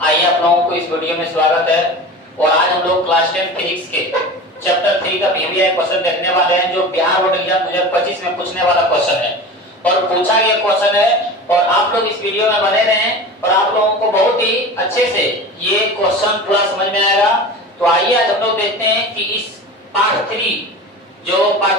आइए आप लोगों को इस वीडियो में स्वागत है। और आज हम लोग क्लास 10 फिजिक्स के चैप्टर 3 का पीवीआई क्वेश्चन देखने वाले हैं, जो बिहार बोर्ड एग्जाम 2025 में पूछने वाला क्वेश्चन है और पूछा गया क्वेश्चन है। और आप लोग इस वीडियो में बने रहें और आप लोगों को बहुत ही अच्छे से ये क्वेश्चन पूरा समझ में आएगा। तो आइए आज हम लोग देखते हैं कि इस पार्ट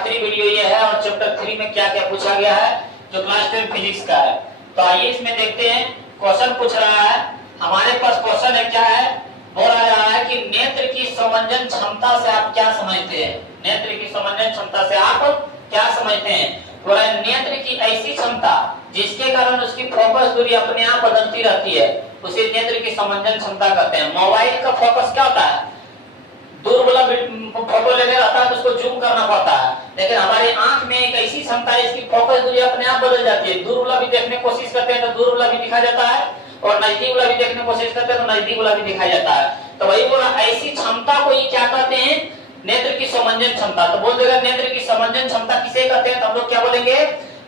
3 वीडियो ये है और चैप्टर 3 में क्या क्या पूछा गया है, जो क्लास 10 फिजिक्स का है। तो आइए इसमें देखते हैं। क्वेश्चन पूछ रहा है, हमारे पास क्वेश्चन है, क्या है, बोला जा रहा है कि नेत्र की समंजन क्षमता से आप क्या समझते हैं। नेत्र की समंजन क्षमता से आप क्या समझते हैं। बोला नेत्र की ऐसी क्षमता जिसके कारण उसकी फोकस दूरी अपने आप बदलती रहती है, उसे नेत्र की समंजन क्षमता कहते हैं। मोबाइल का फोकस क्या होता है, दूर वाला फोटो लेने रहता है तो उसको जूम करना पड़ता है, लेकिन हमारी आंख में एक ऐसी क्षमता है इसकी फोकस दूरी अपने आप बदल जाती है। दूर वाला भी देखने की कोशिश करते हैं तो दूर वाला भी दिखा जाता है, और नजदीक वाला भी देखने की कोशिश करते हैं तो नजदीक वाला भी दिखाई जाता है। तो वही बोला ऐसी क्षमता को ये क्या कहते हैं, नेत्र की समंजन क्षमता। तो बोल देगा नेत्र की समंजन क्षमता किसे कहते हैं, तो हम लोग क्या बोलेंगे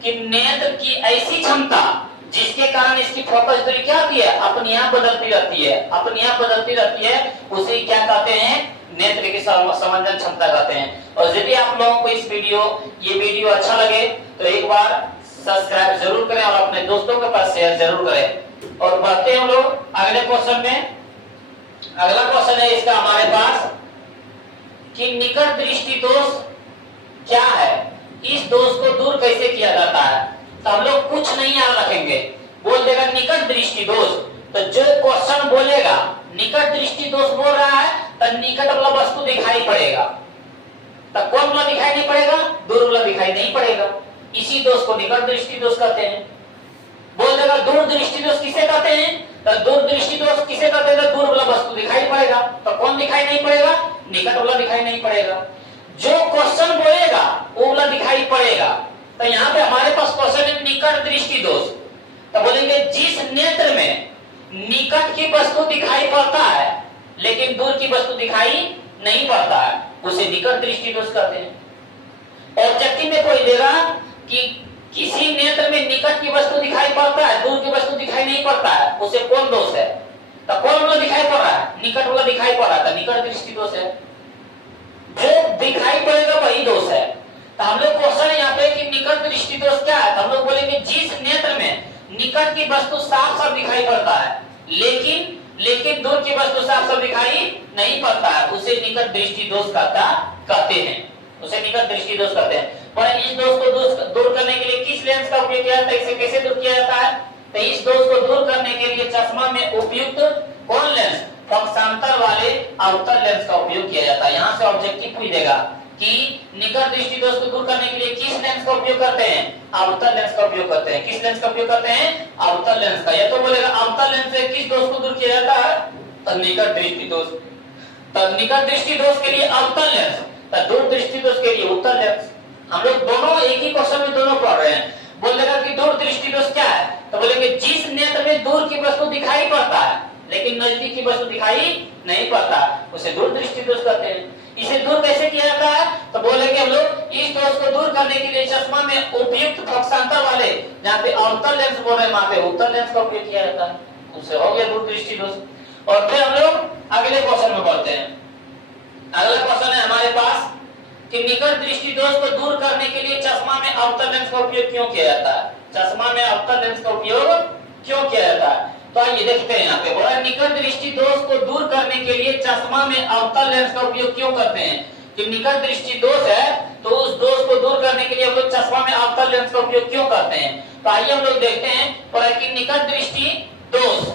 कि नेत्र की ऐसी क्षमता जिसके कारण इसकी फोकस दूरी क्या होती है, अपने आप बदलती रहती है, अपने आप बदलती रहती है, उसे क्या कहते हैं, नेत्र की समंजन क्षमता कहते हैं। और यदि आप लोगों को ये वीडियो अच्छा लगे तो एक बार सब्सक्राइब जरूर करें और अपने दोस्तों के पास शेयर जरूर करें। और बढ़ते हैं हम लोग अगले क्वेश्चन में। अगला क्वेश्चन है इसका हमारे पास कि निकट दृष्टि दोष क्या है, इस दोष को दूर कैसे किया जाता है। तो हम लोग कुछ नहीं याद रखेंगे, बोल देगा निकट दृष्टि दोष। तो जो क्वेश्चन बोलेगा निकट दृष्टि दोष बोल रहा है तो निकट वाला वस्तु दिखाई पड़ेगा, तो कौन वाला दिखाई नहीं पड़ेगा, दूर वाला दिखाई नहीं पड़ेगा। इसी दोष को निकट दृष्टि दोष कहते हैं। बोल देगा दूर दृष्टि दोष किसे कहते हैं, तो दूर दृष्टि दोष किसे कहते हैं, तो दूर वाला वस्तु दिखाई पड़ेगा, तो कौन दिखाई नहीं पड़ेगा, निकट वाला दिखाई नहीं पड़ेगा। जो क्वेश्चन बोलेगा वो वाला दिखाई पड़ेगा। तो यहाँ पे हमारे पास क्वेश्चन है निकट दृष्टि दोष। तो बोलेंगे जिस नेत्र में निकट की वस्तु दिखाई पड़ता है लेकिन दूर की वस्तु दिखाई नहीं पड़ता है, उसे निकट दृष्टि दोष कहते हैं। ऑब्जेक्टिव में कोई देगा कि किसी नेत्र में निकट की वस्तु दिखाई पड़ता है, दूर की वस्तु दिखाई नहीं पड़ता है, उसे कौन दोष है, तो कौन वाला दिखाई पड़ रहा है, निकट वाला दिखाई पड़ रहा था, निकट दृष्टि दोष है। जो दिखाई पड़ेगा वही दोष है। तो हम लोग क्वेश्चन यहाँ पे कि निकट दृष्टि दोष क्या है, तो हम लोग बोलेंगे जिस नेत्र में निकट की वस्तु साफ साफ दिखाई पड़ता है लेकिन दूर की वस्तु साफ साफ दिखाई नहीं पड़ता है, उसे निकट दृष्टि दोष कहते हैं, उसे निकट दृष्टि दोष कहते हैं। पर इस दोष को दूर करने के लिए किस लेंस का उपयोग किया जाता है, इसे कैसे दूर किया जाता है, तो इस दोष को दूर करने के लिए चश्मा में उपयुक्त कौन लेंस, पक्षांतर वाले अवतल लेंस का उपयोग किया जाता है। यहाँ से ऑब्जेक्टिव पूछ देगा कि निकट दृष्टि दोष को दूर करने के लिए किस लेंस का उपयोग करते हैं, अवतल लेंस का उपयोग करते हैं। किस लेंस का उपयोग करते हैं, अवतल लेंस का। या तो बोलेगा अवतल लेंस से किस दोष को दूर किया जाता है, तो निकट दृष्टि दोष। तो निकट दृष्टि दोष के लिए अवतल लेंस, तो दूर दृष्टि दोष के लिए उत्तल लेंस। हम लोग दोनों एक ही क्वेश्चन में दोनों पढ़ रहे हैं। बोल देगा कि दूर दृष्टि दोष क्या है, तो बोलेंगे जिस नेत्र में दूर की वस्तु दिखाई पड़ता है लेकिन नजदीक की वस्तु दिखाई नहीं पड़ता, उसे दूर दृष्टि दोष कहते हैं। इसे दूर कैसे किया जाता है, तो बोलेंगे हम लोग इस दोष को दूर करने के लिए चश्मा में उपयुक्त पक्षांतर वाले, जहाँ पे अवतल लेंस बोल रहे हैं वहां पे उत्तल लेंस का उपयोग किया जाता है, उससे हो गया दूर दृष्टि दोष। और फिर हम लोग अगले क्वेश्चन में बढ़ते हैं। अगला क्वेश्चन है हमारे पास कि निकट दृष्टि दोष को दूर करने के लिए चश्मा में अवतल लेंस का उपयोग क्यों किया जाता है, चश्मा में अवतल लेंस का उपयोग क्यों किया जाता है। तो आइए देखते हैं। यहाँ पे बोला निकट दृष्टि दोष को दूर करने के लिए चश्मा में अवतल लेंस का उपयोग क्यों करते हैं। कि निकट दृष्टि दोष है तो उस दोष को दूर करने के लिए हम लोग चश्मा में अवतल लेंस का उपयोग क्यों करते हैं। तो आइए हम लोग देखते हैं। बोला कि निकट दृष्टि दोष,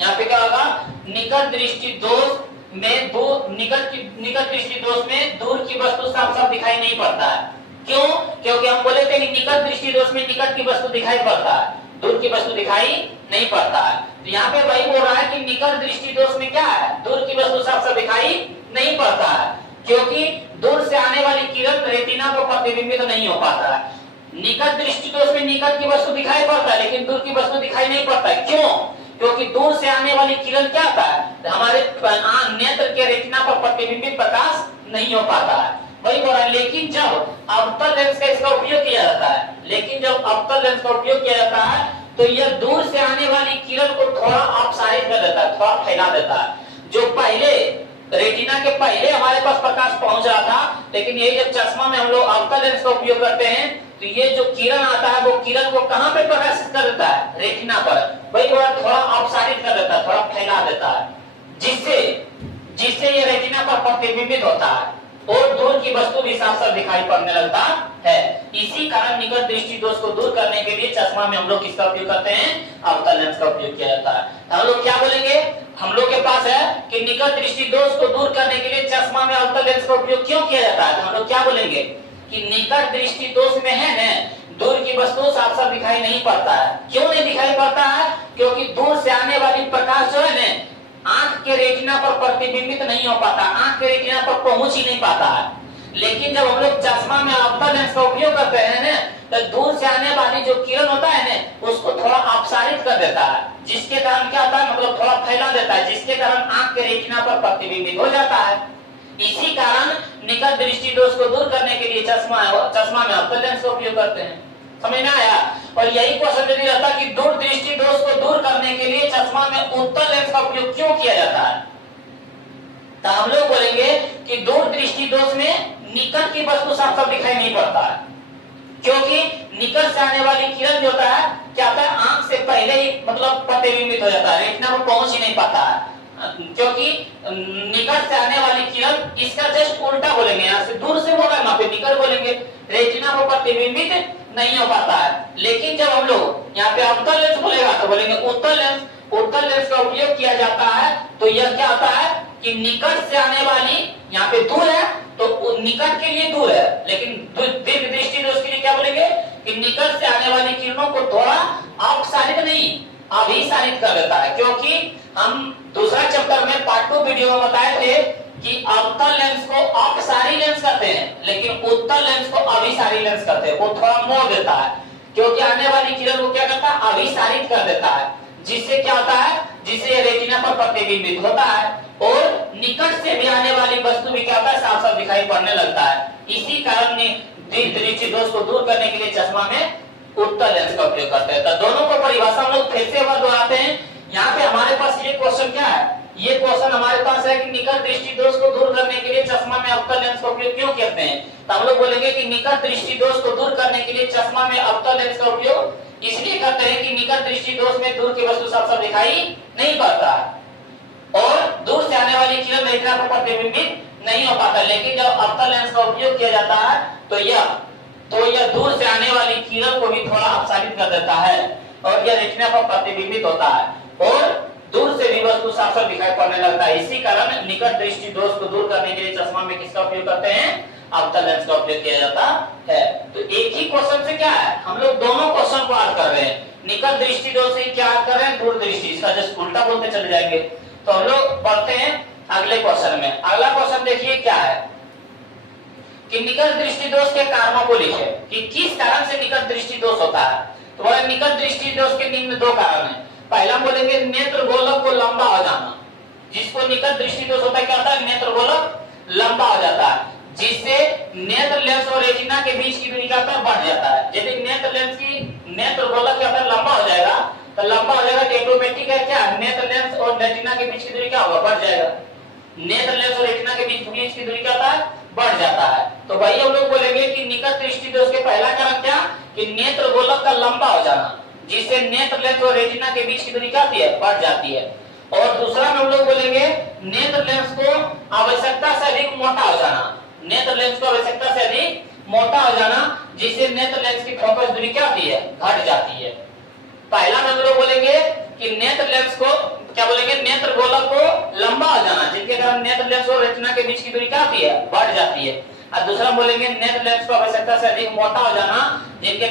यहाँ पे क्या होगा, निकट दृष्टि दोष में निकट दृष्टि दोष में दूर की वस्तु साफ साफ दिखाई नहीं पड़ता है। क्यों, क्योंकि हम बोले थे कि निकट दृष्टि दोष में निकट की वस्तु दिखाई पड़ता है, दूर की वस्तु दिखाई नहीं पड़ता है। तो यहाँ पे वही बोल रहा है कि निकट दृष्टि दोष में क्या है, दूर की वस्तु साफ साफ दिखाई नहीं पड़ता है, क्योंकि दूर से आने वाली किरण रेटिना पर प्रतिबिंबित नहीं हो पाता है। निकट दृष्टि दोष में निकट की वस्तु दिखाई पड़ता है लेकिन दूर की वस्तु दिखाई नहीं पड़ता है। क्यों, क्योंकि दूर से आने वाली किरण क्या होता है, हमारे नेत्र के रेटिना पर प्रतिबिंबित प्रकाश नहीं हो पाता है। वही बोल रहा है लेकिन जब अवतल लेंस का इसका उपयोग किया जाता है, लेकिन जब अवतल लेंस का उपयोग किया जाता है तो यह दूर से आने वाली किरण को थोड़ा अपसारित कर देता है, थोड़ा फैला देता है। जो पहले रेटिना के पहले हमारे पास प्रकाश पहुंच रहा था, लेकिन यही जब चश्मा में हम लोग अवतल लेंस का उपयोग करते हैं तो ये जो किरण आता है वो किरण को कहां पे प्रकाशित कर देता है? रेटिना पर। वही थोड़ा अपसारित कर देता है, थोड़ा फैला देता है, जिससे ये रेटिना पर प्रतिबिंबित होता है और दूर की वस्तु भी साफ साफ दिखाई पड़ने लगता है। इसी कारण निकट दृष्टि दोष को दूर करने के लिए चश्मा में हम लोग किसका उपयोग करते हैं? अवतल लेंस का उपयोग किया जाता है। हम लोग क्या बोलेंगे? हम लोग के पास है कि निकट दृष्टि दोष को दूर करने के लिए चश्मा में अवतल लेंस का उपयोग क्यों किया जाता है? तो हम लोग क्या बोलेंगे कि निकट दृष्टि दोष में है ना, दूर की वस्तु साफ साफ दिखाई नहीं पड़ता है। क्यों नहीं दिखाई पड़ता है? क्योंकि दूर से आने वाली प्रकाश जो है ना, आंख के रेटिना पर प्रतिबिंबित नहीं हो पाता, आंख के रेटिना पर पहुंच ही नहीं पाता है। लेकिन जब हम लोग चश्मा में अवतल लेंस का उपयोग करते हैं ना, तो दूर से आने वाली जो किरण होता है ना, उसको थोड़ा अपसारित कर देता है, जिसके कारण क्या होता है, मतलब थोड़ा फैला देता है, जिसके कारण आंख के रेटिना पर प्रतिबिंबित हो जाता है। इसी कारण निकट दृष्टि दोष को दूर करने के लिए चश्मा में अवतल लेंस का उपयोग करते हैं। समझ में आया? और यही क्वेश्चन यदि रहता कि दूर दृष्टि दोष को दूर करने के लिए चश्मा में उत्तल लेंस का उपयोग क्यों किया जाता है, तो हम लोग बोलेंगे कि दूर दृष्टि दोष में निकट की वस्तु साफ साफ दिखाई नहीं पड़ता है, क्योंकि निकट से आने वाली किरण जो होता है क्या होता है, आंख से पहले ही मतलब प्रतिबिंबित हो जाता है, रेटिना पर पहुंच ही नहीं पाता है। क्योंकि निकट से आने वाली किरण, इसका जस्ट उल्टा बोलेंगे, यहाँ से दूर से बोला वहां पे निकट बोलेंगे, रेटिना पर प्रतिबिंबित नहीं हो पाता है। लेकिन जब हम लोग यहाँ पे अवतल लेंस बोलेगा तो बोलेंगे उत्तल लेंस। उत्तल लेंस का उपयोग किया जाता है तो यह क्या होता है कि निकट से आने वाली, यहाँ पे दूर है तो निकट के लिए दूर है, लेकिन दीर्घ दृष्टि दोष के लिए क्या बोलेंगे कि निकट से आने वाली किरणों को थोड़ा अपसारित नहीं अभिसारित कर देता है। क्योंकि हम दूसरा चैप्टर में पार्ट 2 वीडियो में बताए थे कि अवतल लेंस को अपसारी लेंस कहते हैं, लेकिन उत्तल लेंस को अभिसारी लेंस कहते हैं। वो थोड़ा मोड़ देता है, क्योंकि आने वाली किरण को क्या करता है, अभिसारित कर देता है, जिससे क्या होता है, जिससे रेटिना पर प्रतिबिंबित होता है और निकट से भी आने वाली वस्तु भी क्या होता है, साफ साफ दिखाई पड़ने लगता है। इसी कारण दीर्घ दृष्टि दोष को दूर करने के लिए चश्मा में उत्तल लेंस का उपयोग करते हैं। तो दोनों को परिभाषा हम लोग फिर से दोहराते हैं। यहाँ पे हमारे पास ये क्वेश्चन क्या है, ये क्वेश्चन हमारे पास है कि निकट दृष्टि दोष को दूर करने के लिए चश्मा में अवतल लेंस का उपयोग क्यों करते हैं। तो हम लोग बोलेंगे कि निकट दृष्टि दोष को दूर करने के लिए चश्मा में अवतल लेंस का उपयोग इसलिए करते हैं कि निकट दृष्टि दोष में दूर की वस्तु साफ साफ दिखाई नहीं पड़ता और दूर से आने वाली किरण रेटिना पर प्रतिबिंबित नहीं हो पाता। लेकिन जब अवतल लेंस का उपयोग किया जाता है तो यह दूर से आने वाली किरण को भी थोड़ा अपसारित कर देता है और यह रेटिना पर प्रतिबिंबित होता है और दूर से भी वस्तु साफ साफ दिखाई पड़ने लगता है। इसी कारण निकट दृष्टि दोष को दूर करने के लिए चश्मा में किसका उपयोग करते हैं, अवतल लेंस का उपयोग किया जाता है। तो एक ही क्वेश्चन से क्या है, हम लोग दोनों क्वेश्चन को याद कर रहे हैं। निकट दृष्टि दोष से क्या याद कर रहे हैं, दूर दृष्टि, इसका जस्ट उल्टा बोलते चले जाएंगे। तो हम लोग बढ़ते हैं अगले क्वेश्चन में। अगला क्वेश्चन देखिए क्या है कि निकट दृष्टि दोष के कारणों को लिखे कि किस कारण से निकट दृष्टि दोष होता है। तो वह निकट दृष्टि दोष के निम्न दो कारण हैं। पहला बोलेंगे नेत्र गोलक को लंबा हो जाना, जिसको निकट दृष्टि दोष होता है, क्या होता है, नेत्र गोलक लंबा हो जाता है, जिससे नेत्र लेंस और रेटिना के बीच की दूरी क्या होता है, बढ़ जाता है। यदि नेत्र गोलक क्या होता है, लंबा हो जाएगा, तो लंबा हो जाएगा तो ऑटोमेटिक है क्या, नेत्र लेंस और रेटिना के बीच की दूरी क्या होगा, बढ़ जाएगा। नेत्र लेंस और रेटिना के बीच की दूरी क्या होता है, बढ़ जाता है। तो भाई हम लोग बोलेंगे कि निकट दृष्टि दोष के पहला कारण क्या कि नेत्र गोलक का लंबा हो जाना, जिससे नेत्र लेंस और रेटिना के बीच की दूरी क्या होती है, बढ़ जाती है। और दूसरा में हम लोग बोलेंगे नेत्र लेंस को आवश्यकता से अधिक मोटा हो जाना, नेत्र लेंस को आवश्यकता से अधिक मोटा हो जाना, जिससे नेत्र लेंस की फोकस दूरी क्या होती है, घट जाती है। पहला में हम लोग बोलेंगे कि नेत्र लेंस को क्या बोलेंगे, नेत्र गोलक को लंबा हो जाना, जिसके कारण नेत्र लेंस और रेटिना के बीच की दूरी क्या होती है, बढ़ जाती है। और दूसरा बोलेंगे नेत्र लेंस को आवश्यकता से अधिक मोटा हो जाना, जिसके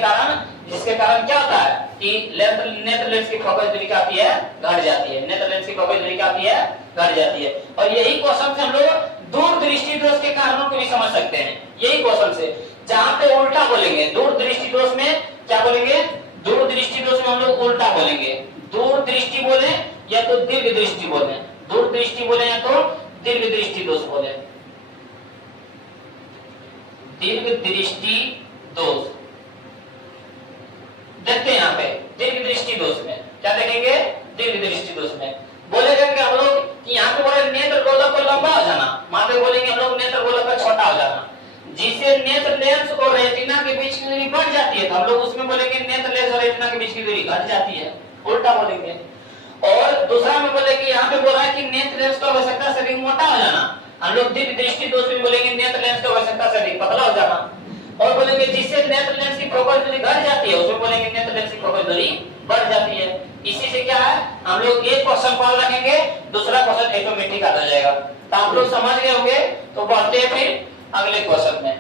कारण क्या होता है कि नेत्र लेंस की फोकस दूरी क्या होती है, घट जाती है। नेत्र लेंस की फोकस दूरी क्या होती है, घट जाती है। और यही क्वेश्चन से हम लोग दूर दृष्टि दोष के कारणों को भी समझ सकते हैं। यही क्वेश्चन से जहां पे उल्टा बोलेंगे, दूर दृष्टि दोष में क्या बोलेंगे, दूर दृष्टि दोष में हम लोग उल्टा बोलेंगे, दूर दृष्टि बोले या तो दीर्घ दृष्टि बोले, दूर दृष्टि बोले या तो दीर्घ दृष्टि दोष बोले। दीर्घ दृष्टि दोष, देखते हैं यहाँ पे दीर्घ दृष्टि दोष में क्या देखेंगे, दीर्घ दृष्टि दोष में बोलेगा कि हम लोग यहाँ पे बोले नेत्र गोलक को लंबा हो जाना, वहां पे बोलेंगे हम लोग नेत्र गोलक का छोटा हो जाना। जिसे नेत्र लेंस और रेटिना के बीच की दूरी बढ़ जाती है तो हम लोग उसमें बोलेंगे नेत्र लेंस और रेटिना के बीच की दूरी घट जाती है, उल्टा बोलेंगे। और दूसरा में बोले कि यहाँ पे बोला है कि नेत्र लेंस का आवश्यकता से अधिक मोटा हो जाना, हम लोग दीर्घ दृष्टि दोष में बोलेंगे नेत्र लेंस की आवश्यकता से अधिक पतला हो जाना। और बोलेंगे जिससे नेत्र लेंस की फोकल दूरी घट जाती है उसमें बोलेंगे नेत्र लेंस की फोकल दूरी बढ़ जाती है। इसी से क्या है हम लोग एक क्वेश्चन कॉल रखेंगे, दूसरा क्वेश्चन ऑटोमेटिक आ जाएगा। तो आप लोग समझ गए होंगे। तो बढ़ते हैं फिर अगले क्वेश्चन में।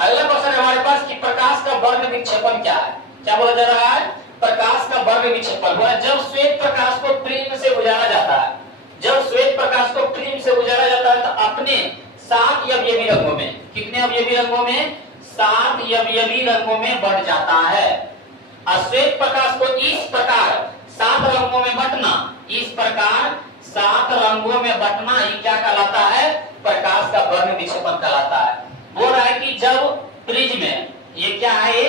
अगला क्वेश्चन है हमारे पास कि प्रकाश का वर्ण विक्षेपण क्या है। क्या बोला जा रहा है, प्रकाश का वर्ण विक्षेपण। बोला जब श्वेत प्रकाश को प्रिज्म से गुजारा जाता है, जब श्वेत प्रकाश को प्रिज्म से गुजारा जाता है तो अपने 7 अवयवी रंगों में, कितने अवयवी रंगों में, 7 अवयवी रंगों में बढ़ जाता है। श्वेत प्रकाश को इस प्रकार 7 रंगों में बंटना, इस प्रकार 7 रंगों में बंटना ये क्या कहलाता है, प्रकाश का वर्ण विक्षेपण कहलाता है। बोल रहा है कि जब प्रिज्म में, ये क्या है,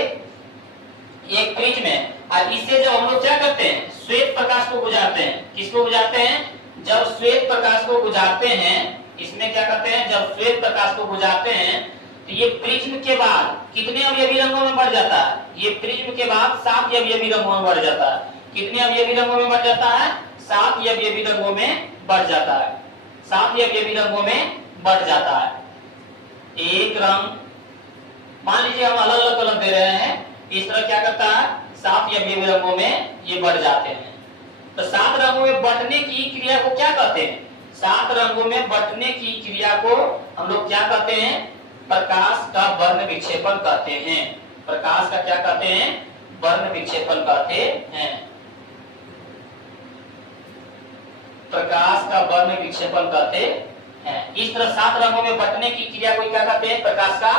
एक प्रिज्म में, और इससे जब हम लोग क्या करते हैं श्वेत प्रकाश को गुजारते हैं, किसको गुजारते हैं, जब श्वेत प्रकाश को गुजारते हैं, इसमें क्या करते हैं, जब श्वेत प्रकाश को गुजारते हैं तो ये प्रिज्म के बाद कितने अवयवी रंगों में बढ़ जाता है, ये प्रिज्म के बाद 7 अवयवी रंगों में बढ़ जाता है। कितने अवयवी रंगों में बढ़ जाता है, 7 अवयवी रंगों में बढ़ जाता है, 7 अवयवी रंगों में बढ़ जाता है। एक रंग मान लीजिए हम अलग अलग कलर दे रहे हैं, इस तरह क्या करता है 7 अवयवी रंगों में ये बढ़ जाते हैं। तो 7 रंगों में बंटने की क्रिया को क्या कहते हैं, 7 रंगों में बंटने की क्रिया को हम लोग क्या कहते हैं, प्रकाश का वर्ण विक्षेपण कहते हैं। प्रकाश का क्या कहते हैं, वर्ण विक्षेपण कहते हैं। प्रकाश का वर्ण विक्षेपण कहते हैं। इस तरह 7 रंगों में बंटने की क्रिया को क्या कहते हैं, प्रकाश का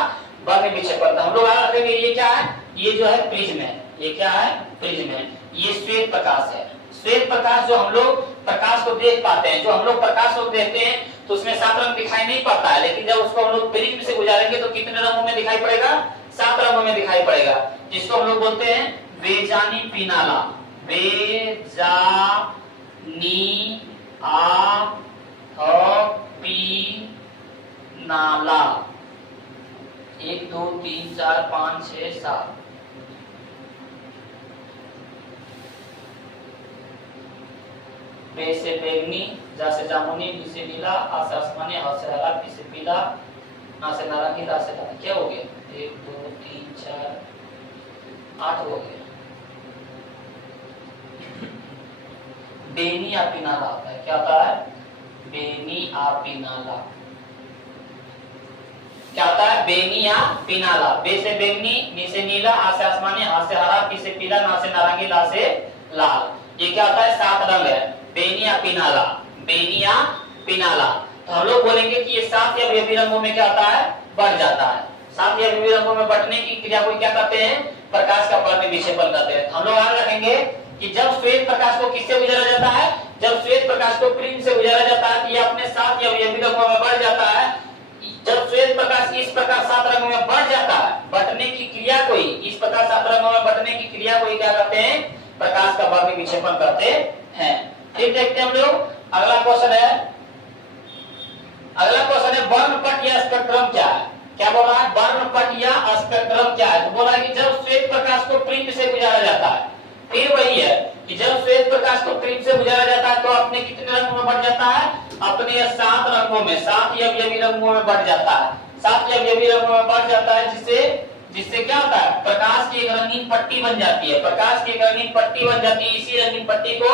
वर्ण विक्षेपण। तो हम लोग याद रखेंगे ये क्या है, ये जो है प्रिज्म है, ये क्या है, प्रिज्म है। ये श्वेत प्रकाश है, श्वेत प्रकाश जो हम लोग प्रकाश को देख पाते हैं, जो हम लोग प्रकाश को देखते हैं तो उसमें 7 रंग दिखाई नहीं पड़ता है, लेकिन जब उसको हम लोग प्रिज्म से गुजारेंगे तो कितने रंगों में दिखाई पड़ेगा, 7 रंगों में दिखाई पड़ेगा, जिसको हम लोग बोलते हैं बेजानी पीनाला। बेजानी आ पी नाला। 1 2 3 4 5 6 7 बे से बैगनी, जा से जामुनी, बी से नीला, आ से आसमानी, आ से हरा, बी से पीला, ना से नारंगी, ला से लाल। क्या हो गया, 1 2 3 4 8 हो गया। बेनी आपीनाला आता है, क्या आता है, बेनी आपीनाला। क्या आता है, बेनिया पीनाला। बे से बैंगनी, नी से नीला, आ से आसमानी, आ से हरा, पी से पीला, ना से नारंगी, ला से लाल। ये क्या होता है, 7 रंग है, बेनिया पीनाला, बेनिया पीनाला। तो हम लोग बोलेंगे कि ये 7 अवयवी रंगों में क्या होता है, बढ़ जाता है। 7 अवयवी रंगों में बढ़ने की क्रिया को क्या कहते हैं, प्रकाश का वर्ण विक्षेपण कहते हैं। हम लोग याद रखेंगे कि जब श्वेत प्रकाश को किससे गुजारा जाता है, जब श्वेत प्रकाश को प्रिज्म से गुजारा जाता है तो ये अपने 7 अवयवी रंगों में बढ़ जाता है। जब श्वेत प्रकाश इस प्रकार 7 रंगों में बढ़ जाता है, बंटने की क्रिया को ही, इस प्रकार 7 रंगों में बंटने की क्रिया को ही क्या कहते हैं, प्रकाश का वर्ण विक्षेपण कहते हैं। फिर देखते हैं हम लोग अगला क्वेश्चन है। अगला क्वेश्चन है वर्णपट या स्पेक्ट्रम क्या है। क्या बोल रहा है, वर्णपट या स्पेक्ट्रम क्या है। तो बोला है कि जब श्वेत प्रकाश को प्रिज्म से गुजारा जाता है, फिर वही है कि जब श्वेत प्रकाश को प्रिज्म से गुजारा जाता है तो अपने कितने रंगों में बढ़ जाता है, अपने 7 रंगों में, 7 अवयवी रंगों में बढ़ जाता है। 7 अवयवी रंगों में बढ़ जाता है, जिससे क्या होता है, प्रकाश की एक रंगीन पट्टी बन जाती है। प्रकाश की एक रंगीन पट्टी बन जाती है, इसी रंगीन पट्टी को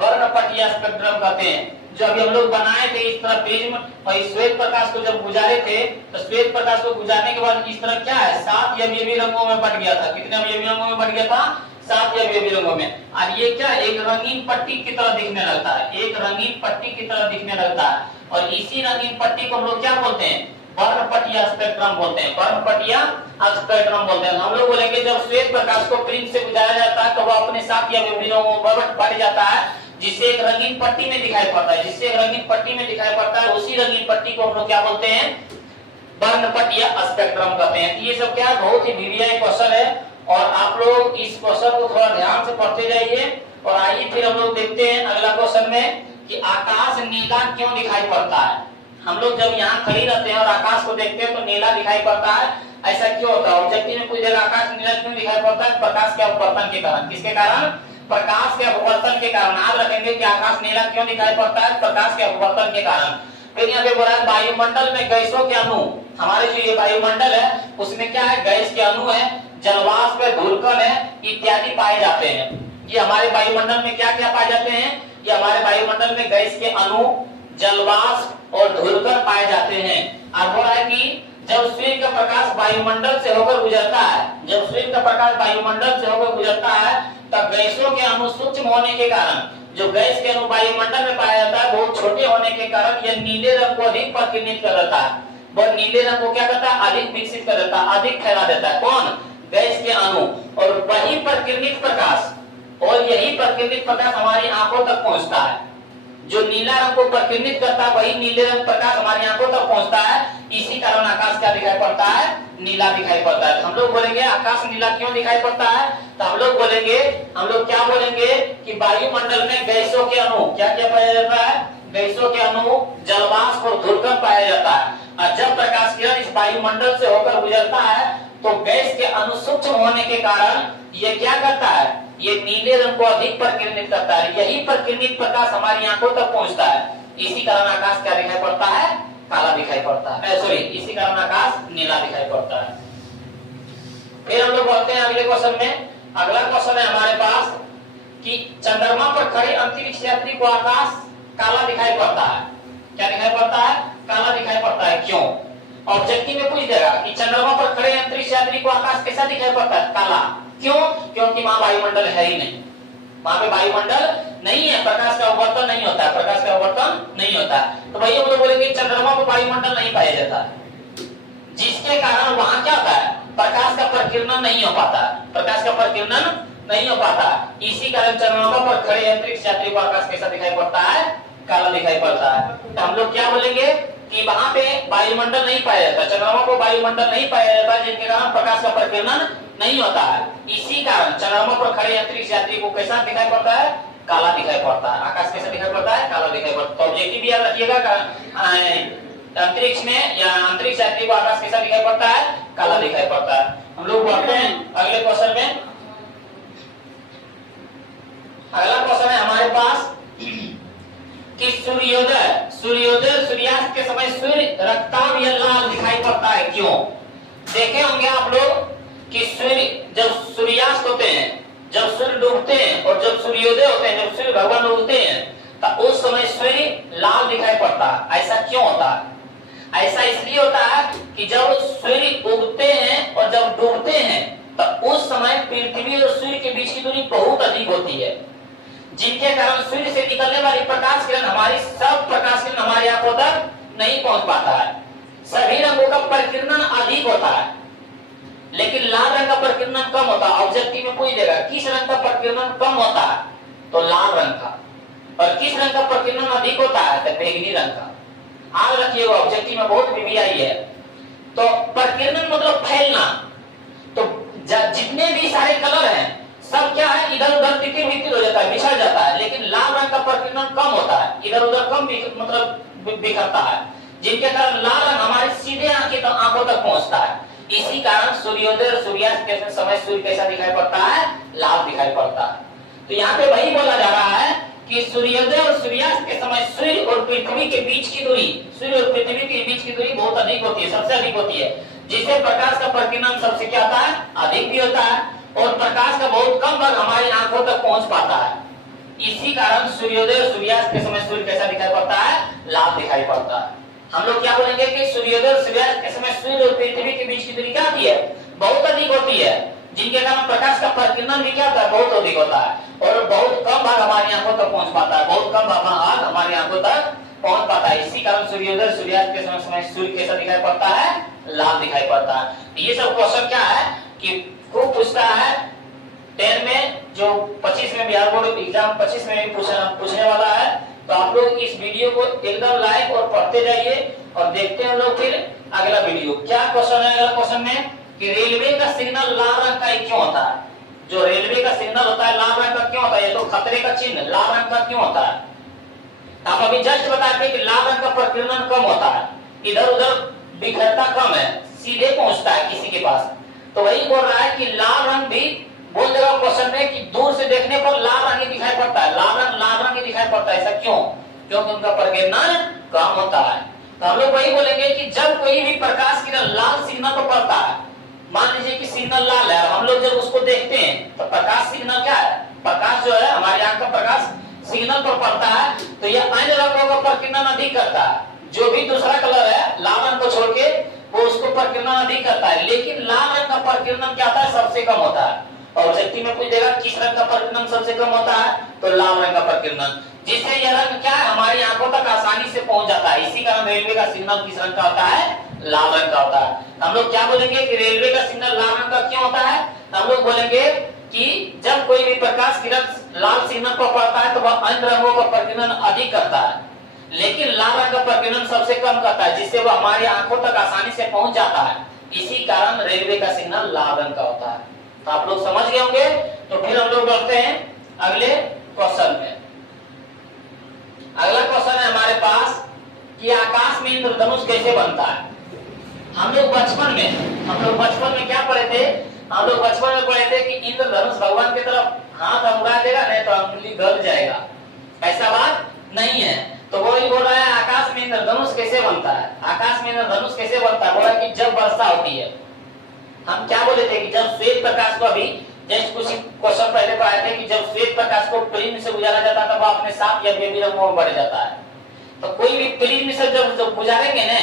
वर्णपट या स्पेक्ट्रम कहते हैं। जो अभी हम लोग बनाए थे इस तरह प्रिज्म और इस श्वेत प्रकाश को जब गुजारे थे तो श्वेत प्रकाश को गुजारने के बाद इस तरह क्या है, 7 अवयवी रंगों में बढ़ गया था। कितने अवयवी रंगों में बढ़ गया था, 7 अवयवी रंगों में। और ये क्या, एक रंगीन पट्टी की तरह दिखने लगता है, एक रंगीन पट्टी की तरह दिखने लगता है। और इसी रंगीन पट्टी को हम लोग क्या बोलते हैं, वर्णपट या स्पेक्ट्रम बोलते हैं, वर्णपट या स्पेक्ट्रम बोलते हैं। हम लोग बोलेंगे जब श्वेत प्रकाश को प्रिज्म से गुजारा जाता है तो वह अपने 7 अवयवी रंगों में बढ़ जाता है, जिससे एक रंगीन पट्टी में दिखाई पड़ता है, जिससे एक रंगीन पट्टी में दिखाई पड़ता है। उसी रंगीन पट्टी को हम लोग क्या बोलते हैं, वर्णपट या स्पेक्ट्रम कहते हैं। ये सब क्या बहुत ही वीवीआई क्वेश्चन है और आप लोग इस क्वेश्चन को थोड़ा ध्यान से पढ़ते जाइए। और आइए फिर हम लोग देखते हैं अगला क्वेश्चन में कि आकाश नीला क्यों दिखाई पड़ता है। हम लोग जब यहाँ खड़ी रहते हैं और आकाश को देखते हैं तो नीला दिखाई पड़ता है, ऐसा क्यों होता है? ऑब्जेक्टिव में पूछ देगा आकाश नीला क्यों दिखाई पड़ता है? प्रकाश के अपवर्तन के कारण। किसके कारण? प्रकाश के अपवर्तन के कारण। याद रखेंगे कि आकाश नीला क्यों दिखाई पड़ता है? प्रकाश के अपवर्तन के कारण। फिर यहाँ पे बोला है वायुमंडल में गैसों के अणु, हमारे जो ये वायुमंडल है उसमें क्या है? गैस के अणु है, जलवाष्प है, धूलकण है इत्यादि पाए जाते हैं। ये हमारे वायुमंडल में क्या क्या पाए जाते हैं? ये हमारे वायुमंडल में गैस के अणु, जलवाष्प और धूलकण पाए जाते हैं। अब हो रहा है कि जब सूर्य का प्रकाश वायुमंडल से होकर गुजरता है, जब सूर्य का प्रकाश वायुमंडल से होकर गुजरता है तब गैसों के अणु सूक्ष्म होने के कारण, जो गैस के अणु वायुमंडल में पाया जाता है बहुत छोटे होने के कारण यह नीले रंग को अधिक प्रकीर्णित कर देता है। वह नीले रंग को क्या करता है? अधिक विकसित कर देता है, अधिक फैला देता है। कौन? गैस के अणु। और वही प्रकीर्णित प्रकाश, और यही प्रकीर्णित प्रकाश हमारी आंखों तक पहुंचता है। जो नीला रंग को प्रकीर्णित करता है वही नीले रंग प्रकाश हमारी आंखों तक पहुंचता है। इसी कारण आकाश क्या दिखाई पड़ता है? नीला दिखाई पड़ता है। हम लोग बोलेंगे आकाश नीला क्यों दिखाई पड़ता है? तो हम लोग क्या बोलेंगे कि वायुमंडल में गैसों के अणु क्या क्या पाया जाता है? गैसों के अणु, जलवाष्प और धूलकण पाया जाता है। और जब प्रकाश किरण इस वायुमंडल से होकर गुजरता है तो गैस के अणु सूक्ष्म होने के कारण ये क्या करता है? ये नीले रंग को अधिक प्रकीर्णित करता है। यही प्रकीर्णित प्रकाश हमारी आंखों तक पहुंचता है। इसी कारण आकाश क्या दिखाई पड़ता है? काला दिखाई पड़ता है। सॉरी, इसी कारण आकाश नीला दिखाई पड़ता है। फिर हम लोग बढ़ते हैं अगले क्वेश्चन में। अगला क्वेश्चन है हमारे पास कि चंद्रमा पर खड़े अंतरिक्ष यात्री को आकाश काला दिखाई पड़ता है। क्या दिखाई पड़ता है? काला दिखाई पड़ता है। क्यों? ऑब्जेक्टिव में पूछ देगा कि चंद्रमा पर खड़े अंतरिक्ष यात्री को आकाश कैसा दिखाई पड़ता है? काला। क्यों? क्योंकि वहां वायुमंडल है ही नहीं, वहां पे वायुमंडल नहीं है, प्रकाश का अपवर्तन नहीं होता है, प्रकाश का अपवर्तन नहीं होता है। तो भैया हम लोग बोलेंगे चंद्रमा पर वायुमंडल नहीं पाया जाता, जिसके कारण वहां क्या होता है? प्रकाश का प्रकीर्णन नहीं हो पाता, प्रकाश का प्रकीर्णन नहीं हो पाता। इसी कारण चंद्रमा पर खड़े अंतरिक्ष यात्री को आकाश कैसा दिखाई पड़ता है? काला दिखाई पड़ता है। तो हम लोग क्या बोलेंगे कि वहां पे वायुमंडल नहीं पाया जाता, चंद्रमा को वायुमंडल नहीं पाया जाता, जिनके कारण प्रकाश का प्रकीर्णन नहीं होता है। इसी कारण चंद्रमा पर खड़े अंतरिक्ष यात्री को कैसा दिखाई पड़ता है? काला दिखाई पड़ता है। आकाश कैसा दिखाई पड़ता है? काला दिखाई पड़ता है। तो ऑब्जेक्टिव भी याद रखिएगा, अंतरिक्ष में या अंतरिक्ष यात्री को आकाश कैसा दिखाई पड़ता है? काला दिखाई पड़ता है। हम लोग बढ़ते हैं अगले क्वेश्चन में। अगला क्वेश्चन है हमारे पास कि सूर्योदय सूर्यास्त के समय सूर्य रक्ताभ या लाल दिखाई पड़ता है। क्यों? देखे होंगे आप लोग कि सूर्य जब सूर्यास्त होते हैं, जब सूर्य डूबते हैं और जब सूर्योदय होते हैं, जब सूर्य भगवान उगते हैं तो उस समय सूर्य लाल दिखाई पड़ता है। ऐसा क्यों होता है? ऐसा इसलिए होता है कि जब सूर्य उगते हैं और जब डूबते हैं तो उस समय पृथ्वी और सूर्य के बीच की दूरी बहुत अधिक होती है, जिनके कारण सूर्य से निकलने वाली प्रकाश किरण सब प्रकाश किरण हमारी आंखों तक नहीं पहुंच पाता है। सभी रंगों का प्रकीर्णन अधिक होता है लेकिन लाल रंग का प्रकीर्णन कम होता है। ऑब्जेक्टिव में पूछ देगा किस रंग का प्रकीर्णन कम होता है? तो लाल रंग का। और किस रंग का प्रकीर्णन अधिक होता है? तो बैंगनी रंग का। याद रखिएगा, ऑब्जेक्टिव में बहुत वीवीआई है। तो प्रकीर्णन मतलब फैलना। तो जितने भी सारे कलर हैं सब क्या है? इधर उधर तितिर बितिर हो जाता है, बिछड़ जाता है। लेकिन लाल रंग का प्रकीर्णन कम होता है, इधर उधर कम मतलब बिखरता है, जिनके कारण लाल रंग हमारे सीधे आंखों तक पहुंचता है। इसी कारण सूर्योदय और सूर्यास्त के समय सूर्य कैसा दिखाई पड़ता है? लाल दिखाई पड़ता है। तो यहाँ पे वही बोला जा रहा है कि सूर्योदय और सूर्यास्त के समय सूर्य और पृथ्वी के बीच की दूरी, सूर्य और पृथ्वी के बीच की दूरी बहुत अधिक होती है, सबसे अधिक होती है, जिससे प्रकाश का प्रकीर्णन सबसे क्या होता है? अधिक भी होता है और प्रकाश का बहुत कम भाग हमारी आंखों तक पहुंच पाता है। इसी कारण सूर्योदय और सूर्यास्त के समय सूर्य कैसा दिखाई पड़ता है? लाल दिखाई पड़ता है। हम लोग क्या बोलेंगे कि सूर्योदय और सूर्यास्त के समय सूर्य और पृथ्वी के बीच की दूरी क्या होती है? बहुत अधिक होती है, जिनके कारण प्रकाश का प्रकीर्णन भी क्या होता है? बहुत अधिक होता है और बहुत कम भाग हमारी आंखों तक पहुंच पाता है, बहुत कम भाग हमारी आंखों तक पहुंच पाता है। इसी कारण सूर्योदय सूर्यास्त के समय सूर्य कैसा दिखाई पड़ता है? लाल दिखाई पड़ता है। ये सब क्वेश्चन क्या है कि खूब पूछता है 10 में, जो 25 में बिहार बोर्ड एग्जाम 25 में भी पूछने वाला है। तो आप लोग इस वीडियो को एकदम लाइक और पढ़ते जाइए और देखते हैं लोग फिर अगला वीडियो। क्या क्वेश्चन है अगला क्वेश्चन में कि रेलवे का सिग्नल लाल रंग का ही क्यों होता है? जो रेलवे का सिग्नल होता है लाल रंग का क्यों होता है? ये तो खतरे का चिन्ह लाल रंग का क्यों होता है? हम अभी जस्ट बताते हैं कि लाल रंग का प्रकीर्णन कम होता है, इधर उधर बिखरता कम है, सीधे पहुंचता है किसी के पास। तो वही बोल रहा है कि लाल रंग भी बोल देगा क्वेश्चन में कि दूर से देखने पर लाल रंग ही दिखाई पड़ता है, लाल रंग ही दिखाई पड़ता है। ऐसा क्यों? क्योंकि उनका प्रकीर्णन कम होता है। तो हम लोग वही बोलेंगे कि जब कोई भी प्रकाश किरण लाल सिग्नल पर पड़ता है, मान लीजिए कि सिग्नल लाल है, हम लोग जब उसको देखते हैं तो प्रकाश सिग्नल क्या है? प्रकाश जो है हमारी आंख का प्रकाश सिग्नल पर पड़ता है तो यह अन्य रंगों का प्रकीर्णन अधिक करता है। जो भी दूसरा कलर है लाल रंग को छोड़ के वो उसको प्रकीर्णन अधिक करता है, लेकिन लाल रंग का प्रकीर्णन क्या होता है? सबसे कम होता है। ऑब्जेक्टिव में पूछ देगा किस रंग का प्रकीर्णन सबसे कम होता है, तो लाल रंग का प्रकीर्णन, जिससे यह रंग क्या है? हमारी आंखों तक आसानी से पहुंच जाता है। इसी कारण रेलवे का सिग्नल किस रंग का होता है? लाल रंग का होता है। हम लोग क्या बोलेंगे कि रेलवे का सिग्नल लाल रंग का क्यों होता है? हम लोग बोलेंगे कि जब कोई भी प्रकाश किरण लाल सिग्नल पर पड़ता है तो वह अन्य रंगों का प्रकीर्णन अधिक करता है, लेकिन लाल रंग का प्रकीर्णन सबसे कम करता है, जिससे वह हमारी आंखों तक आसानी से पहुंच जाता है। इसी कारण रेलवे का सिग्नल लाल रंग का होता है। तो आप लोग समझ गए होंगे। तो फिर हम लोग बढ़ते हैं अगले क्वेश्चन में। अगला क्वेश्चन है हमारे पास कि आकाश में इंद्रधनुष कैसे बनता है? हम लोग बचपन में क्या पढ़े थे? हम लोग बचपन में पढ़े थे कि इंद्रधनुष भगवान की तरफ हाथ उड़ा देगा, नहीं तो अंगुली गल जाएगा। ऐसा बात नहीं है। तो वो ही बोल रहा है आकाश में इंद्रधनुष कैसे बनता है? आकाश में इंद्रधनुष कैसे बनता है? बोला कि जब वर्षा होती है। हम क्या बोले थे कि जब श्वेत प्रकाश को, अभी जस्ट कुछ क्वेश्चन पहले पढ़ाए थे कि जब श्वेत प्रकाश को प्रिज्म से गुजारा जाता है तब अपने साथ या बेबी रंगों में बढ़ जाता है। तो कोई भी प्रिज्म से जब गुजारेंगे ना,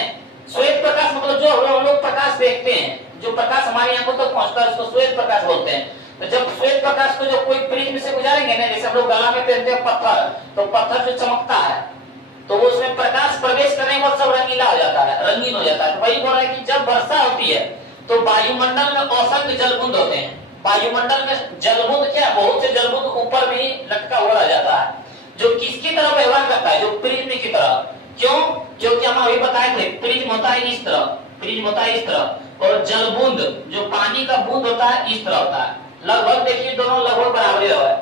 श्वेत प्रकाश मतलब जो हम लोग प्रकाश देखते हैं, जो प्रकाश हमारी आंखों तक पहुंचता है उसको श्वेत प्रकाश बोलते हैं। तो जब श्वेत प्रकाश को जो कोई प्रिज्म से गुजारेंगे ना, जैसे हम लोग गला में पहनते हैं पत्थर, तो पत्थर जो चमकता है तो वो उसमें प्रकाश प्रवेश करने के बाद सब रंगीला हो जाता है, रंगीन हो जाता है। तो वही बोल रहा है कि जब वर्षा होती है तो वायुमंडल में असंख्य जलबूंद होते हैं। वायुमंडल में जलबूंद क्या, बहुत से जलबूंद ऊपर भी लटका हुआ रह जाता है, जो किसकी तरह व्यवहार करता है? जो प्रिज्म की तरह। क्यों? क्योंकि हम अभी बताए थे प्रिज्म होता है इस तरह, प्रिज्म होता है इस तरह, और जलबूंद जो पानी का बूंद होता है इस तरह होता है। लगभग देखिए दोनों लगभग बराबर है।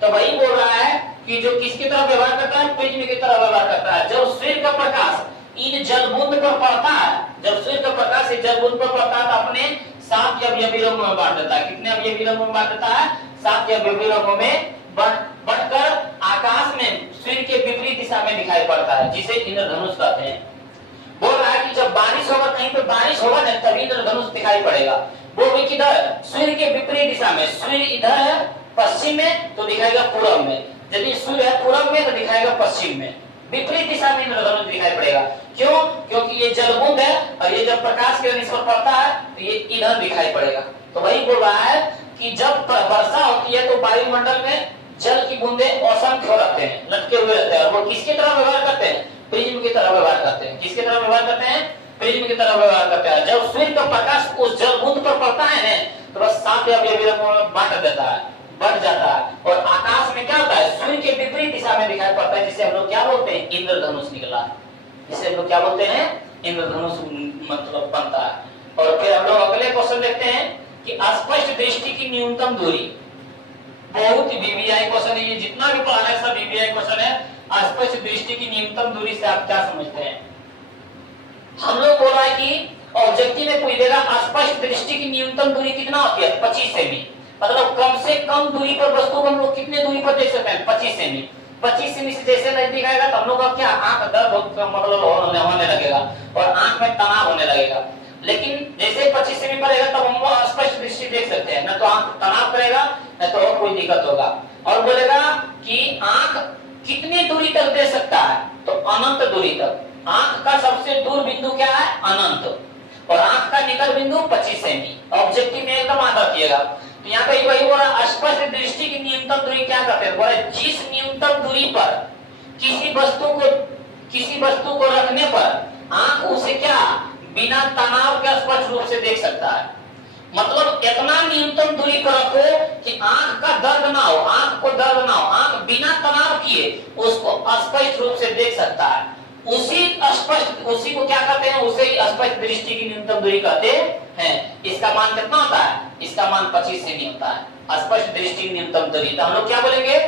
तो वही बोल रहा है कि जो किसकी तरह व्यवहार करता है? प्रिज्म की तरह व्यवहार करता है। जब सूर्य का प्रकाश इन जलबूंद पर पड़ता है, जब सूर्य का प्रकाश इस जलबूंद पर पड़ता है तो अपने 7 अवयवी रंगों में बांट देता है। कितने अवयवी रंगों में बांट देता है? 7 अवयवी रंगों में बढ़कर आकाश में सूर्य के विपरीत दिशा में दिखाई पड़ता है, जिसे इंद्रधनुष कहते हैं। बोल रहा है कि जब बारिश होगा, कहीं पे बारिश होगा ना, तभी इंद्रधनुष दिखाई पड़ेगा। वो भी किधर? सूर्य के विपरीत दिशा में। सूर्य इधर है पश्चिम में तो दिखाएगा पूर्व में, यदि सूर्य है पूर्व में तो दिखाएगा पश्चिम में। विपरीत दिशा में इंद्रधनुष दिखाई पड़ेगा। क्यों? क्योंकि ये जलबूंद है और ये जब प्रकाश किरण इस पर पड़ता है तो ये इधर दिखाई पड़ेगा। तो वही बोल रहा है कि जब वर्षा होती है तो वायुमंडल में जल की बूंदे असंख्य रहते हैं, लटके हुए रहते हैं, और वो किसकी तरह व्यवहार करते हैं? प्रिज्म की तरह व्यवहार करते हैं। किसकी तरह व्यवहार करते हैं? प्रिज्म की तरह व्यवहार करते हैं। जब सूर्य का प्रकाश उस जल बूंद पर पड़ता है ना, तो बस 7 अवयवी रंगों में बांट देता है, बढ़ जाता है, और आकाश में क्या होता है? सूर्य के विपरीत दिशा में दिखाई पड़ता है, जिसे हम लोग क्या बोलते हैं? इंद्रधनुष निकला। जिसे हम लोग क्या बोलते हैं? इंद्रधनुष मतलब बनता है। और फिर हम लोग अगले क्वेश्चन देखते हैं कि स्पष्ट दृष्टि की न्यूनतम दूरी। बहुत ही वीवीआई क्वेश्चन है ये, जितना भी पढ़ा है सब वीवीआई क्वेश्चन है। स्पष्ट दृष्टि की न्यूनतम दूरी से आप क्या समझते हैं? हम लोग बोल रहा है कि ऑब्जेक्टिव में पूछेगा स्पष्ट दृष्टि की न्यूनतम दूरी कितना होती है? 25 सेमी। मतलब कम से कम दूरी पर वस्तु को हम लोग कितने दूरी पर देख सकते हैं? 25 सेमी। 25 सेमी से जैसे नजदीक आएगा तो हम लोग का क्या आंख दर्द मतलब होने लगेगा और आंख में तनाव होने लगेगा। लेकिन जैसे 25 सेमी पर रहेगा तब हम स्पष्ट दृष्टि देख सकते हैं, न तो आंख तनाव करेगा न तो और कोई दिक्कत होगा। और बोलेगा कि आंख कितनी दूरी तक दे सकता है? तो अनंत दूरी तक। आंख का सबसे दूर बिंदु क्या है? अनंत। और आंख का निकट बिंदु 25 सेमी। ऑब्जेक्टिव में एकदम याद रखिएगा। तो यहाँ पे वही बोला स्पष्ट दृष्टि की न्यूनतम दूरी क्या करते हैं? बोले जिस न्यूनतम दूरी पर किसी वस्तु को रखने पर आंख उसे क्या बिना तनाव के स्पष्ट रूप से देख सकता है। मतलब इतना न्यूनतम दूरी पर रखो कि आंख का दर्द ना हो, आंख को दर्द ना हो, आंख बिना तनाव किए उसको स्पष्ट रूप से देख सकता है। उसी को क्या कहते हैं? उसे स्पष्ट दृष्टि की न्यूनतम दूरी कहते है, इसका मान कितना होता है? इसका मान 25 सेमी होता है। स्पष्ट दृष्टि न्यूनतम दूरी। तो हम लोग क्या बोलेंगे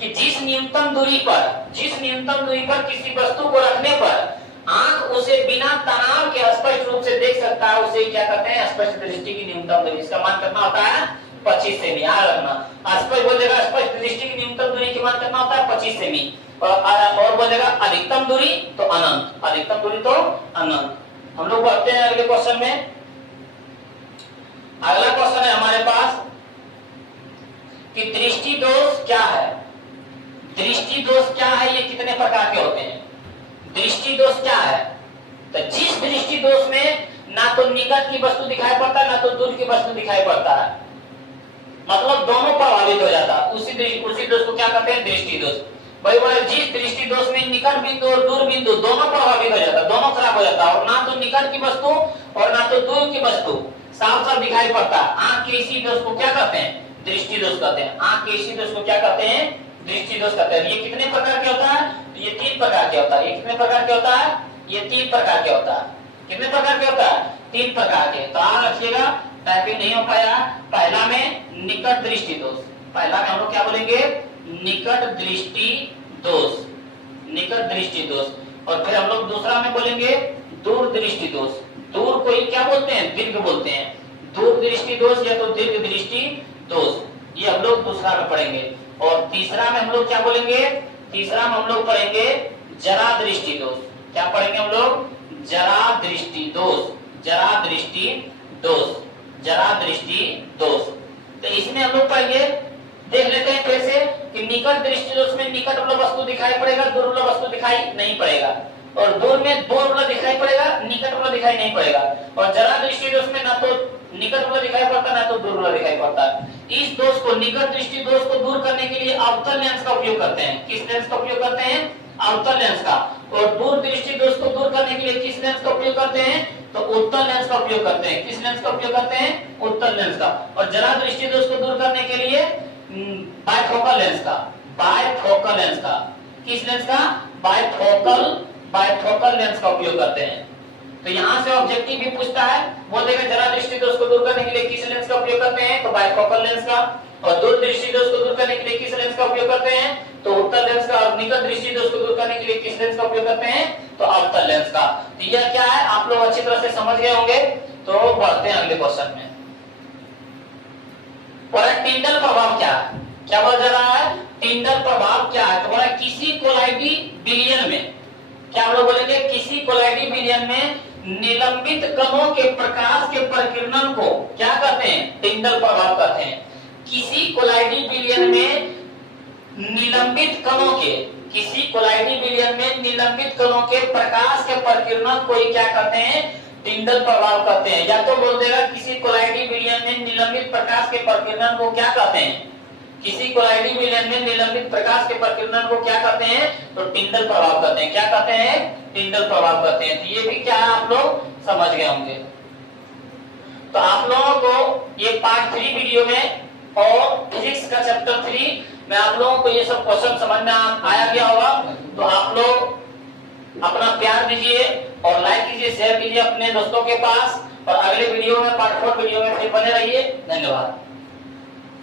कि जिस न्यूनतम दूरी पर किसी वस्तु को रखने पर आंख उसे बिना तनाव के स्पष्ट रूप से देख सकता है, उसे क्या कहते हैं? स्पष्ट दृष्टि की न्यूनतम दूरी। इसका मान कितना होता है? 25 सेमी। याद रखना, स्पष्ट बोलेगा स्पष्ट दृष्टि की न्यूनतम दूरी की मान कितना होता है? 25 सेमी। और बोलेगा अधिकतम दूरी तो अनंत, अधिकतम दूरी तो अनंत। हम लोग बढ़ते हैं अगले क्वेश्चन में। अगला क्वेश्चन है हमारे पास कि दृष्टि दोष क्या है? दृष्टि दोष क्या है, ये कितने प्रकार के होते हैं? दृष्टि दोष क्या है? तो जिस दृष्टि दोष में ना तो निकट की वस्तु दिखाई पड़ता है ना तो दूर की वस्तु दिखाई पड़ता है, मतलब दोनों प्रभावित हो जाता है, उसी दोष को क्या कहते हैं? दृष्टि दोष। भाई बोले जिस दृष्टि दोष में निकट बिंदु और दूर बिंदु दोनों प्रभावित हो जाता है, दोनों खराब हो जाता है, और ना तो निकट की वस्तु और ना तो दूर की वस्तु साफ साफ दिखाई पड़ता है, आंख के इसी दोष को क्या कहते हैं? दृष्टि दोष कहते हैं। आंख के इसी दोष को क्या कहते हैं? दृष्टि दोष कहते हैं। ये कितने प्रकार के होता है? ये 3 प्रकार के होता है। ये कितने प्रकार के होता है? ये 3 प्रकार के होता है। कितने प्रकार के होता है? 3 प्रकार के। तो याद रखिएगा, टाइपिंग नहीं हो पाया। पहला में निकट दृष्टि दोष, पहला में हम लोग क्या बोलेंगे? निकट दृष्टि दोष, निकट दृष्टि दोष। और फिर हम लोग दूसरा में बोलेंगे दूर दृष्टि दोष। दूर को ही क्या बोलते हैं? दीर्घ बोलते हैं। दूर दृष्टि दोष या तो दीर्घ दृष्टि दोष, ये हम लोग दूसरा में पढ़ेंगे। और तीसरा में हम लोग क्या बोलेंगे? तीसरा में हम लोग पढ़ेंगे जरा दृष्टि दोष। क्या पढ़ेंगे हम लोग? जरा दृष्टि दोष, जरा दृष्टि दोष, जरा दृष्टि दोष। तो इसमें हम लोग पढ़ेंगे, देख लेते हैं कैसे कि निकट दृष्टि दोष में निकट वाला वस्तु दिखाई पड़ेगा, दूर वाला वस्तु दिखाई नहीं पड़ेगा, और दूर में दूर वाला दिखाई पड़ेगा, निकट वाला दिखाई नहीं पड़ेगा। और जरा दृष्टि दोष में ना तो निकट वाला दिखाई पड़ता ना तो दूर वाला दिखाई पड़ता। इस दोष को, निकट दृष्टि दोष को दूर करने के लिए अवतल लेंस का उपयोग करते हैं। किस लेंस का उपयोग करते हैं? अवतल लेंस का। और दूर दृष्टि दोष को दूर करने के लिए किस लेंस का उपयोग करते हैं? तो उत्तल लेंस का उपयोग करते हैं। किस लेंस का उपयोग करते हैं? उत्तल लेंस का। और जरा दृष्टि दोष को दूर करने के लिए बायफोकल लेंस का, बायफोकल लेंस का। किस लेंस का? बायफोकल लेंस का उपयोग करते हैं। तो यहाँ से ऑब्जेक्टिव भी पूछता है, बोल देगा जरा दृष्टि दोष को दूर करने के लिए किस लेंस का उपयोग करते हैं? तो बायफोकल लेंस का। और दूर दृष्टि दोष को दूर करने के लिए किस लेंस का उपयोग करते हैं? तो उत्तल लेंस का। और निकट दृष्टि दोष को दूर करने के लिए किस लेंस का उपयोग करते हैं? तो अवतल लेंस का। तो यह क्या है, आप लोग अच्छी तरह से समझ गए होंगे। तो बढ़ते हैं अगले क्वेश्चन में। टिंडल प्रभाव क्या है? क्या बोल जा रहा है? टिंडल प्रभाव क्या है? तो बोला किसी कोलाइडी विलयन में, क्या हम लोग बोलेंगे? किसी कोलाइडी विलयन में निलंबित कणों के प्रकाश के प्रकीर्णन को क्या कहते हैं? टिंडल प्रभाव कहते हैं। किसी कोलाइडी विलयन में निलंबित कणों के, किसी कोलाइडी विलयन में निलंबित कणों के प्रकाश के प्रकीर्णन को ही क्या कहते हैं? टिंडल प्रभाव कहते हैं। या तो बोल देगा किसी कोलाइडी विलयन में निलंबित प्रकाश के प्रकीर्णन को क्या कहते हैं? किसी कोलाइडी विलयन में निलंबित प्रकाश के प्रकीर्णन को क्या कहते हैं? तो टिंडल प्रभाव कहते हैं। क्या कहते हैं? टिंडल प्रभाव कहते हैं। तो ये भी क्या है, आप लोग समझ गए होंगे। तो आप लोगों को ये पार्ट 3 वीडियो में और फिजिक्स का चैप्टर 3 में आप लोगों को ये सब क्वेश्चन समझ में आया गया होगा। तो आप लोग अपना प्यार दीजिए और लाइक कीजिए, शेयर कीजिए अपने दोस्तों के पास। और अगले वीडियो में, पार्ट 4 वीडियो में फिर बने रहिए। धन्यवाद।